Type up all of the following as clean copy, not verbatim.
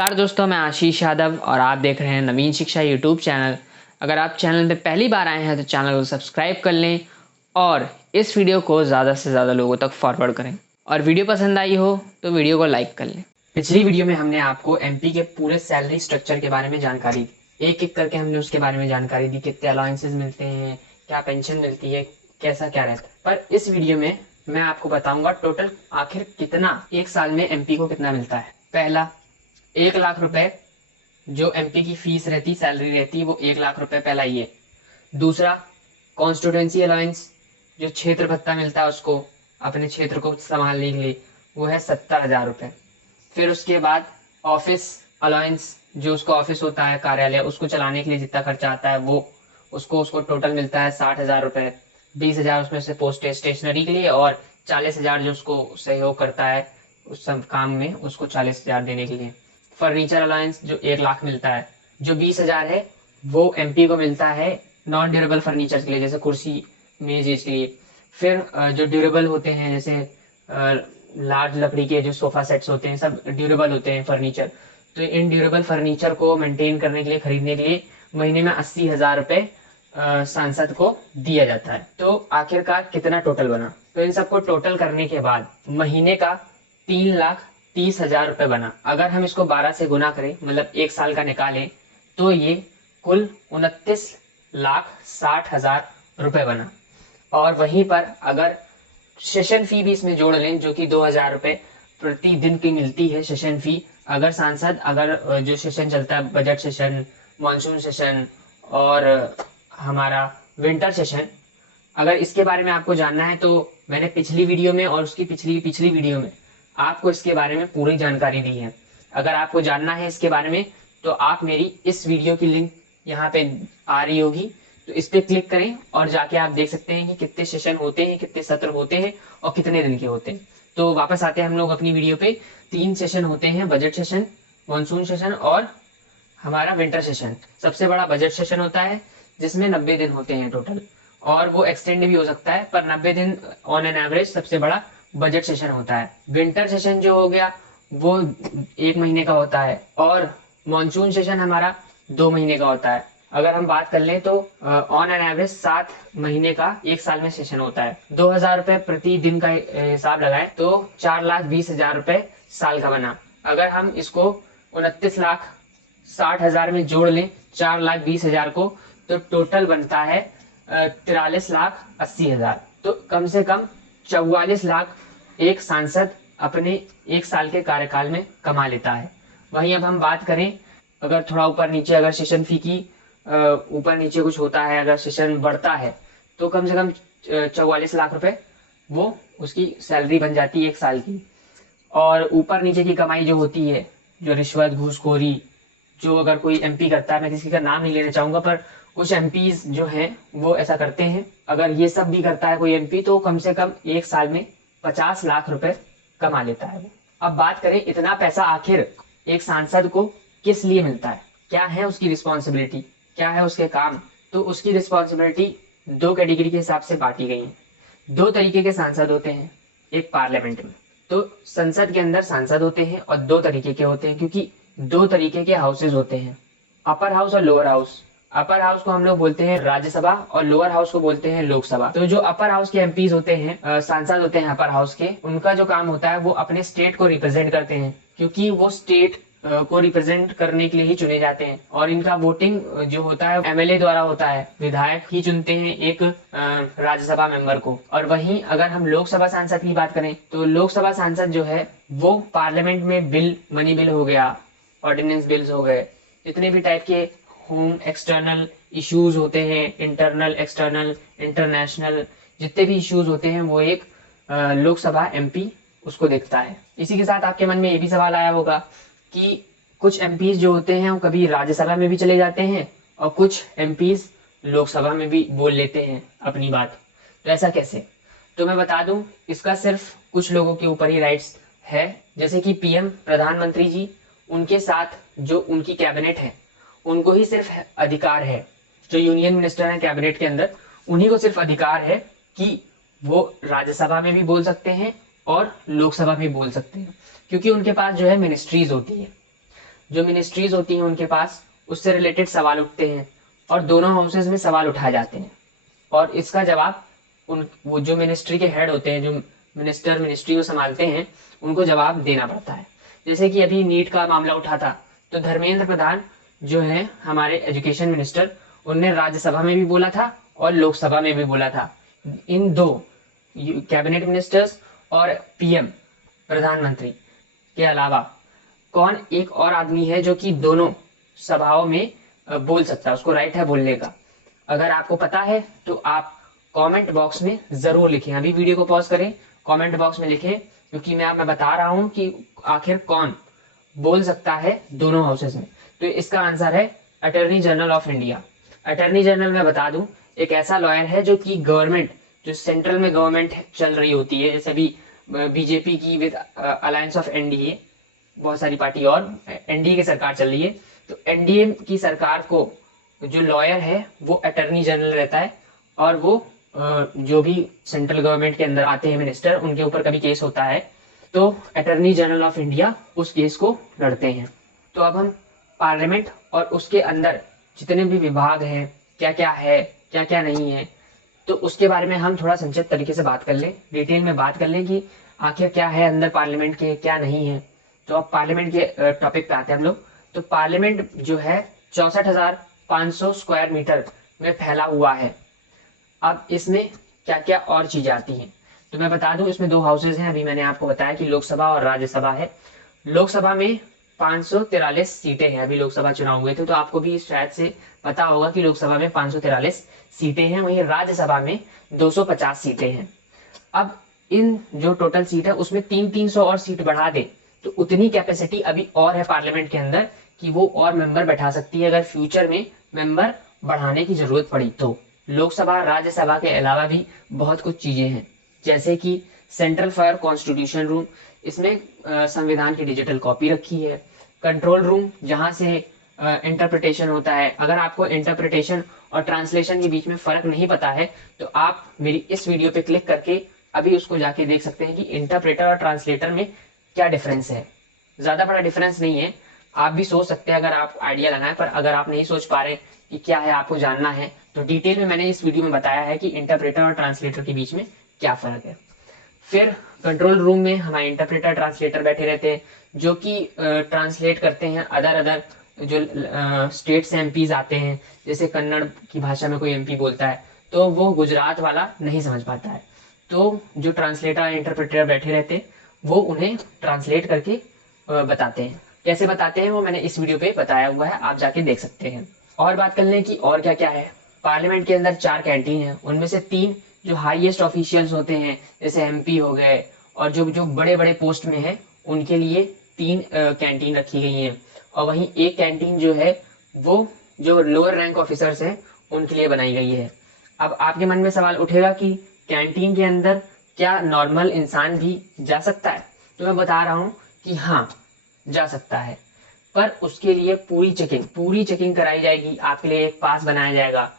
नमस्कार दोस्तों, मैं आशीष यादव और आप देख रहे हैं नवीन शिक्षा यूट्यूब चैनल। अगर आप चैनल पे पहली बार आए हैं तो चैनल को सब्सक्राइब कर लें और इस वीडियो को ज़्यादा से ज़्यादा लोगों तक फॉरवर्ड करें। और वीडियो पसंद आई हो तो वीडियो को लाइक कर लें। पिछली वीडियो में हमने आपको एमपी के पूरे सैलरी स्ट्रक्चर के बारे में जानकारी दी, एक एक करके हमने उसके बारे में जानकारी दी, कितने अलाउंसेस मिलते हैं, क्या पेंशन मिलती है, कैसा क्या रहता है। पर इस वीडियो में मैं आपको बताऊंगा टोटल आखिर कितना एक साल में एमपी को कितना मिलता है। पहला, 1 लाख रुपए जो एमपी की फीस रहती, सैलरी रहती, वो 1 लाख रुपए पहला ये। दूसरा, कॉन्स्टिट्यूंसी अलाउंस जो क्षेत्र भत्ता मिलता है उसको अपने क्षेत्र को संभालने के लिए, वो है 70,000 रुपये। फिर उसके बाद ऑफिस अलाउंस, जो उसका ऑफिस होता है कार्यालय, उसको चलाने के लिए जितना खर्चा आता है वो उसको टोटल मिलता है 60,000 रुपये। 20,000 उसमें से पोस्ट स्टेशनरी के लिए और 40,000 जो उसको सहयोग करता है उस सब काम में, उसको 40,000 देने के लिए। फर्नीचर अलाउंस जो 1 लाख मिलता है, जो 20,000 है वो एमपी को मिलता है नॉन ड्यूरेबल फर्नीचर के लिए, जैसे कुर्सी मेज के लिए। फिर जो ड्यूरेबल होते हैं, जैसे लार्ज लकड़ी के जो सोफा सेट्स होते हैं, सब ड्यूरेबल होते हैं फर्नीचर। तो इन ड्यूरेबल फर्नीचर को मेंटेन करने के लिए, खरीदने के लिए महीने में 80,000 रुपये सांसद को दिया जाता है। तो आखिरकार कितना टोटल बना, तो इन सबको टोटल करने के बाद महीने का 3,30,000 रुपये बना। अगर हम इसको 12 से गुना करें, मतलब एक साल का निकालें, तो ये कुल 29,60,000 रुपये बना। और वहीं पर अगर सेशन फी भी इसमें जोड़ लें, जो कि 2,000 रुपये प्रति दिन की मिलती है सेशन फी। अगर सांसद, अगर जो सेशन चलता है, बजट सेशन, मानसून सेशन और हमारा विंटर सेशन, अगर इसके बारे में आपको जानना है तो मैंने पिछली वीडियो में और उसकी पिछली पिछली वीडियो में आपको इसके बारे में पूरी जानकारी दी है। अगर आपको जानना है इसके बारे में तो आप मेरी इस वीडियो की लिंक यहाँ पे आ रही होगी, तो इस पे क्लिक करें और जाके आप देख सकते हैं कि कितने सेशन होते हैं, कितने सत्र होते हैं और कितने दिन के होते हैं। तो वापस आते हैं हम लोग अपनी वीडियो पे। 3 सेशन होते हैं, बजट सेशन, मानसून सेशन और हमारा विंटर सेशन। सबसे बड़ा बजट सेशन होता है जिसमें 90 दिन होते हैं टोटल, और वो एक्सटेंड भी हो सकता है, पर 90 दिन ऑन एन एवरेज सबसे बड़ा बजट सेशन होता है। विंटर सेशन जो हो गया वो 1 महीने का होता है और मानसून सेशन हमारा 2 महीने का होता है। अगर हम बात कर लें तो ऑन एन एवरेज 7 महीने का एक साल में सेशन होता है। 2,000 रुपये प्रति दिन का हिसाब लगाए तो 4,20,000 रुपये साल का बना। अगर हम इसको 29,60,000 में जोड़ लें 4,20,000 को, तो टोटल बनता है 43,80,000। तो कम से कम 44 लाख एक सांसद अपने एक साल के कार्यकाल में कमा लेता है। वहीं अब हम बात करें, अगर थोड़ा ऊपर नीचे, अगर सेशन फी की ऊपर नीचे कुछ होता है, अगर सेशन बढ़ता है, तो कम से कम 44 लाख रुपए वो उसकी सैलरी बन जाती है एक साल की। और ऊपर नीचे की कमाई जो होती है, जो रिश्वत घूसखोरी जो अगर कोई एमपी करता है, मैं किसी का नाम नहीं लेना चाहूंगा, पर कुछ एमपीज जो हैं वो ऐसा करते हैं। अगर ये सब भी करता है कोई एमपी, तो कम से कम एक साल में 50 लाख रुपए कमा लेता है वो। अब बात करें इतना पैसा आखिर एक सांसद को किस लिए मिलता है, क्या है उसकी रिस्पॉन्सिबिलिटी, क्या है उसके काम। तो उसकी रिस्पॉन्सिबिलिटी 2 कैटेगरी के हिसाब से बांटी गई है। 2 तरीके के सांसद होते हैं एक पार्लियामेंट में। तो संसद के अंदर सांसद होते हैं और 2 तरीके के होते हैं, क्योंकि 2 तरीके के हाउसेज होते हैं, अपर हाउस और लोअर हाउस। अपर हाउस को हम लोग बोलते हैं राज्यसभा और लोअर हाउस को बोलते हैं लोकसभा। तो जो अपर हाउस के एमपीज होते हैं, सांसद होते हैं अपर हाउस के, उनका जो काम होता है वो अपने स्टेट को रिप्रेजेंट करते हैं, क्योंकि वो स्टेट को रिप्रेजेंट करने के लिए ही चुने जाते हैं। और इनका वोटिंग जो होता है एमएलए द्वारा होता है, विधायक ही चुनते हैं एक राज्यसभा मेंबर को। और वहीं अगर हम लोकसभा सांसद की बात करें, तो लोकसभा सांसद जो है वो पार्लियामेंट में बिल, मनी बिल हो गया, ऑर्डिनेंस बिल्स हो गए, जितने भी टाइप के होम एक्सटर्नल इश्यूज होते हैं, इंटरनल एक्सटर्नल इंटरनेशनल जितने भी इश्यूज होते हैं, वो एक लोकसभा एमपी उसको देखता है। इसी के साथ आपके मन में ये भी सवाल आया होगा कि कुछ एमपीज जो होते हैं वो कभी राज्यसभा में भी चले जाते हैं और कुछ एमपीज लोकसभा में भी बोल लेते हैं अपनी बात, तो ऐसा कैसे। तो मैं बता दूं, इसका सिर्फ कुछ लोगों के ऊपर ही राइट्स है, जैसे कि पीएम, प्रधानमंत्री जी, उनके साथ जो उनकी कैबिनेट है उनको ही सिर्फ अधिकार है, जो यूनियन मिनिस्टर है कैबिनेट के अंदर, उन्हीं को सिर्फ अधिकार है कि वो राज्यसभा में भी बोल सकते हैं और लोकसभा में बोल सकते हैं, क्योंकि उनके पास जो है मिनिस्ट्रीज होती है। जो मिनिस्ट्रीज होती हैं उनके पास उससे रिलेटेड सवाल उठते हैं और दोनों हाउसेज में सवाल उठाए जाते हैं और इसका जवाब उन वो जो मिनिस्ट्री के हेड होते हैं, जो मिनिस्ट्री को संभालते हैं, उनको जवाब देना पड़ता है। जैसे कि अभी नीट का मामला उठा था तो धर्मेंद्र प्रधान जो है हमारे एजुकेशन मिनिस्टर, उनने राज्यसभा में भी बोला था और लोकसभा में भी बोला था। इन दो कैबिनेट मिनिस्टर्स और पीएम प्रधानमंत्री के अलावा कौन एक और आदमी है जो कि दोनों सभाओं में बोल सकता है, उसको राइट है बोलने का। अगर आपको पता है तो आप कमेंट बॉक्स में जरूर लिखें। अभी वीडियो को पॉज करें, कमेंट बॉक्स में लिखें, क्योंकि मैं बता रहा हूं कि आखिर कौन बोल सकता है दोनों हाउसेज में। तो इसका आंसर है attorney general of India. Attorney general मैं बता दूं एक ऐसा लॉयर है जो कि गवर्नमेंट, जो सेंट्रल में गवर्नमेंट चल रही होती है, जैसे अभी बीजेपी की विद अलायंस ऑफ एनडीए, बहुत सारी पार्टी और एनडीए की सरकार चल रही है, तो एनडीए की सरकार को जो लॉयर है वो अटॉर्नी जनरल रहता है और वो जो भी सेंट्रल गवर्नमेंट के अंदर आते हैं मिनिस्टर, उनके ऊपर कभी केस होता है तो अटॉर्नी जनरल ऑफ इंडिया उस केस को लड़ते हैं। तो अब हम पार्लियामेंट और उसके अंदर जितने भी विभाग हैं, क्या क्या है क्या क्या नहीं है, तो उसके बारे में हम थोड़ा संक्षिप्त तरीके से बात कर लें, डिटेल में बात कर लें कि आखिर क्या है अंदर पार्लियामेंट के, क्या नहीं है। तो अब पार्लियामेंट के टॉपिक पे आते हैं हम लोग। तो पार्लियामेंट जो है 64,500 स्क्वायर मीटर में फैला हुआ है। अब इसमें क्या क्या और चीजें आती हैं तो मैं बता दूं, इसमें दो हाउसेज हैं। अभी मैंने आपको बताया कि लोकसभा और राज्यसभा है। लोकसभा में 543 सीटें हैं। अभी लोकसभा चुनाव हुए थे तो आपको भी शायद से पता होगा कि लोकसभा में 543 सीटें हैं, वहीं राज्यसभा में 250 सीटें हैं। अब इन जो टोटल सीट है उसमें 300 और सीट बढ़ा दे तो उतनी कैपेसिटी अभी और है पार्लियामेंट के अंदर कि वो और मेंबर बैठा सकती है अगर फ्यूचर में मेंबर बढ़ाने की जरूरत पड़ी तो। लोकसभा राज्यसभा के अलावा भी बहुत कुछ चीजें हैं, जैसे कि सेंट्रल फॉर कॉन्स्टिट्यूशन रूम, इसमें संविधान की डिजिटल कॉपी रखी है। कंट्रोल रूम, जहां से इंटरप्रिटेशन होता है। अगर आपको इंटरप्रिटेशन और ट्रांसलेशन के बीच में फर्क नहीं पता है तो आप मेरी इस वीडियो पे क्लिक करके अभी उसको जाके देख सकते हैं कि इंटरप्रेटर और ट्रांसलेटर में क्या डिफरेंस है। ज्यादा बड़ा डिफरेंस नहीं है, आप भी सोच सकते हैं अगर आप आइडिया लगाएं, पर अगर आप नहीं सोच पा रहे कि क्या है, आपको जानना है, तो डिटेल में मैंने इस वीडियो में बताया है कि इंटरप्रेटर और ट्रांसलेटर के बीच में क्या फर्क है। फिर कंट्रोल रूम में हमारे इंटरप्रेटर ट्रांसलेटर बैठे रहते हैं जो कि ट्रांसलेट करते हैं अदर जो स्टेट से एमपीज आते हैं। जैसे कन्नड़ की भाषा में कोई एमपी बोलता है तो वो गुजरात वाला नहीं समझ पाता है, तो जो ट्रांसलेटर इंटरप्रेटर बैठे रहते हैं वो उन्हें ट्रांसलेट करके बताते हैं। कैसे बताते हैं वो मैंने इस वीडियो पे बताया हुआ है, आप जाके देख सकते हैं। और बात कर लें कि और क्या क्या है। पार्लियामेंट के अंदर 4 कैंटीन है, उनमें से 3 जो हाईएस्ट ऑफिशियल्स होते हैं जैसे एमपी हो गए और जो जो बड़े बड़े पोस्ट में है उनके लिए 3 कैंटीन रखी गई हैं। और वहीं एक कैंटीन जो है वो जो लोअर रैंक ऑफिसर्स हैं उनके लिए बनाई गई है। अब आपके मन में सवाल उठेगा कि कैंटीन के अंदर क्या नॉर्मल इंसान भी जा सकता है? तो मैं बता रहा हूँ कि हाँ, जा सकता है, पर उसके लिए पूरी चेकिंग कराई जाएगी। आपके लिए एक पास बनाया जाएगा,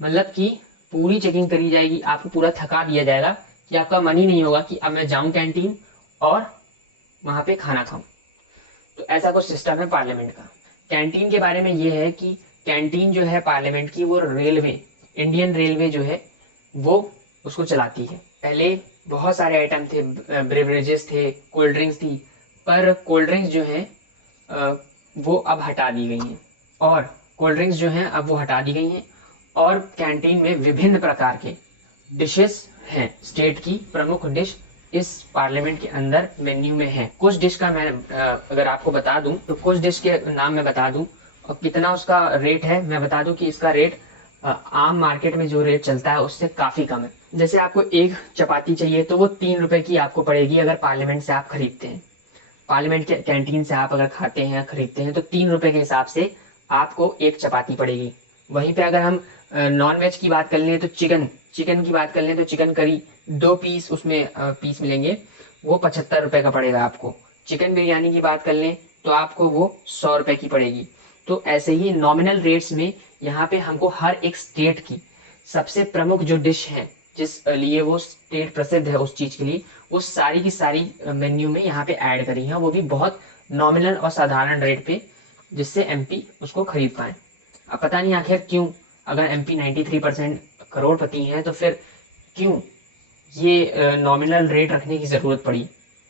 मतलब कि पूरी चेकिंग करी जाएगी, आपको पूरा थका दिया जाएगा कि आपका मन ही नहीं होगा कि अब मैं जाऊं कैंटीन और वहां पे खाना खाऊं। तो ऐसा कुछ सिस्टम है पार्लियामेंट का। कैंटीन के बारे में ये है कि कैंटीन जो है पार्लियामेंट की वो रेलवे, इंडियन रेलवे जो है वो उसको चलाती है। पहले बहुत सारे आइटम थे, ब्रेवरेजेस थे, कोल्ड ड्रिंक्स थी, पर कोल्ड ड्रिंक्स जो है वो अब हटा दी गई हैं और कोल्ड ड्रिंक्स जो हैं अब वो हटा दी गई हैं और कैंटीन में विभिन्न प्रकार के डिशेस हैं। स्टेट की प्रमुख डिश इस पार्लियामेंट के अंदर मेन्यू में है। कुछ डिश का मैं अगर आपको बता दूं तो कुछ डिश के नाम मैं बता दूं और कितना उसका रेट है मैं बता दूं कि इसका रेट आम मार्केट में जो रेट चलता है उससे काफी कम है। जैसे आपको एक चपाती चाहिए तो वो 3 रुपए की आपको पड़ेगी अगर पार्लियामेंट से आप खरीदते हैं। पार्लियामेंट के कैंटीन से आप अगर खाते हैं खरीदते हैं तो 3 रुपए के हिसाब से आपको एक चपाती पड़ेगी। वहीं पे अगर हम नॉन वेज की बात कर लें तो चिकन की बात कर लें तो चिकन करी 2 पीस उसमें पीस मिलेंगे, वो 75 रुपए का पड़ेगा आपको। चिकन बिरयानी की बात कर लें तो आपको वो 100 रुपए की पड़ेगी। तो ऐसे ही नॉमिनल रेट्स में यहाँ पे हमको हर एक स्टेट की सबसे प्रमुख जो डिश है जिस लिए वो स्टेट प्रसिद्ध है उस चीज के लिए, वो सारी की सारी मेन्यू में यहाँ पे ऐड करी है, वो भी बहुत नॉमिनल और साधारण रेट पे जिससे एमपी उसको खरीद पाए। अब पता नहीं आखिर क्यों, अगर एमपी 93% करोड़पति हैं तो फिर क्यों ये नॉमिनल रेट रखने की ज़रूरत पड़ी।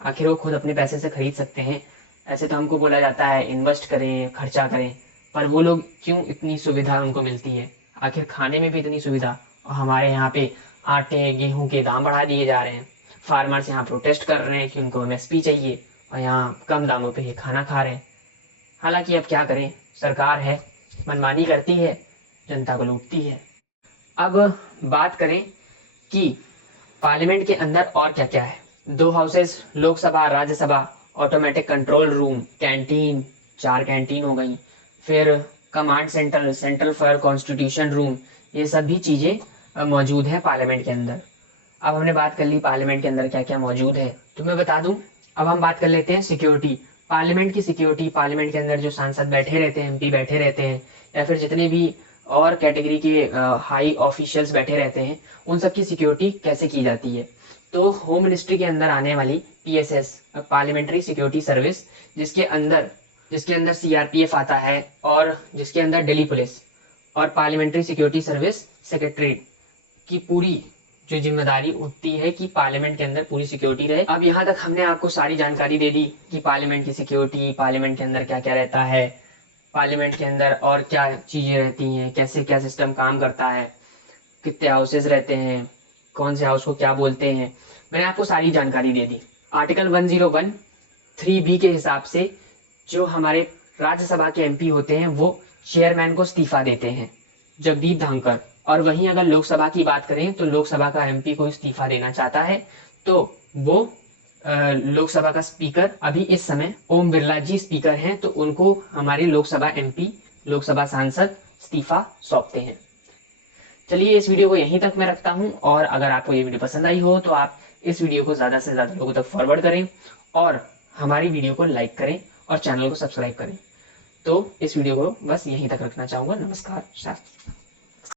आखिर वो खुद अपने पैसे से खरीद सकते हैं। ऐसे तो हमको बोला जाता है इन्वेस्ट करें, खर्चा करें, पर वो लोग क्यों इतनी सुविधा उनको मिलती है, आखिर खाने में भी इतनी सुविधा, और हमारे यहाँ पे आटे गेहूं के दाम बढ़ा दिए जा रहे हैं। फार्मर्स यहाँ प्रोटेस्ट कर रहे हैं कि उनको एमएसपी चाहिए और यहाँ कम दामों पे ये खाना खा रहे हैं। हालांकि अब क्या करें, सरकार है, मनमानी करती है, जनता को लूटती है। अब बात करें कि पार्लियामेंट के अंदर और क्या क्या है। 2 houses, Lok Sabha Rajya Sabha, automatic control room, canteen, 4 canteen हो गई, फिर command centre, central for constitution room, ये सभी चीज़ें मौजूद हैं पार्लियामेंट के अंदर। अब हमने बात कर ली पार्लियामेंट के अंदर क्या क्या मौजूद है, तो मैं बता दूं। अब हम बात कर लेते हैं सिक्योरिटी, पार्लियामेंट की सिक्योरिटी। पार्लियामेंट के अंदर जो सांसद बैठे रहते हैं, एमपी बैठे रहते हैं, या फिर जितने भी और कैटेगरी के हाई ऑफिशियल्स बैठे रहते हैं, उन सब की सिक्योरिटी कैसे की जाती है। तो होम मिनिस्ट्री के अंदर आने वाली पीएसएस, पार्लियामेंट्री सिक्योरिटी सर्विस, जिसके अंदर सीआरपीएफ आता है, और जिसके अंदर दिल्ली पुलिस और पार्लियामेंट्री सिक्योरिटी सर्विस सेक्रेटरी की पूरी जो जिम्मेदारी उठती है कि पार्लियामेंट के अंदर पूरी सिक्योरिटी रहे। अब यहाँ तक हमने आपको सारी जानकारी दे दी कि पार्लियामेंट की सिक्योरिटी, पार्लियामेंट के अंदर क्या क्या रहता है, पार्लियामेंट के अंदर और क्या चीज़ें रहती हैं, कैसे क्या सिस्टम काम करता है, कितने हाउसेज रहते हैं, कौन से हाउस को क्या बोलते हैं, मैंने आपको सारी जानकारी दे दी। आर्टिकल 101(3)B के हिसाब से जो हमारे राज्यसभा के एमपी होते हैं वो चेयरमैन को इस्तीफा देते हैं, जगदीप धनखड़। और वहीं अगर लोकसभा की बात करें तो लोकसभा का एमपी को इस्तीफा देना चाहता है तो वो लोकसभा का स्पीकर, अभी इस समय ओम बिरला जी स्पीकर हैं, तो उनको हमारे लोकसभा एमपी, लोकसभा सांसद इस्तीफा सौंपते हैं। चलिए इस वीडियो को यहीं तक मैं रखता हूं, और अगर आपको ये वीडियो पसंद आई हो तो आप इस वीडियो को ज़्यादा से ज़्यादा लोगों तक फॉरवर्ड करें और हमारी वीडियो को लाइक करें और चैनल को सब्सक्राइब करें। तो इस वीडियो को बस यहीं तक रखना चाहूँगा। नमस्कार।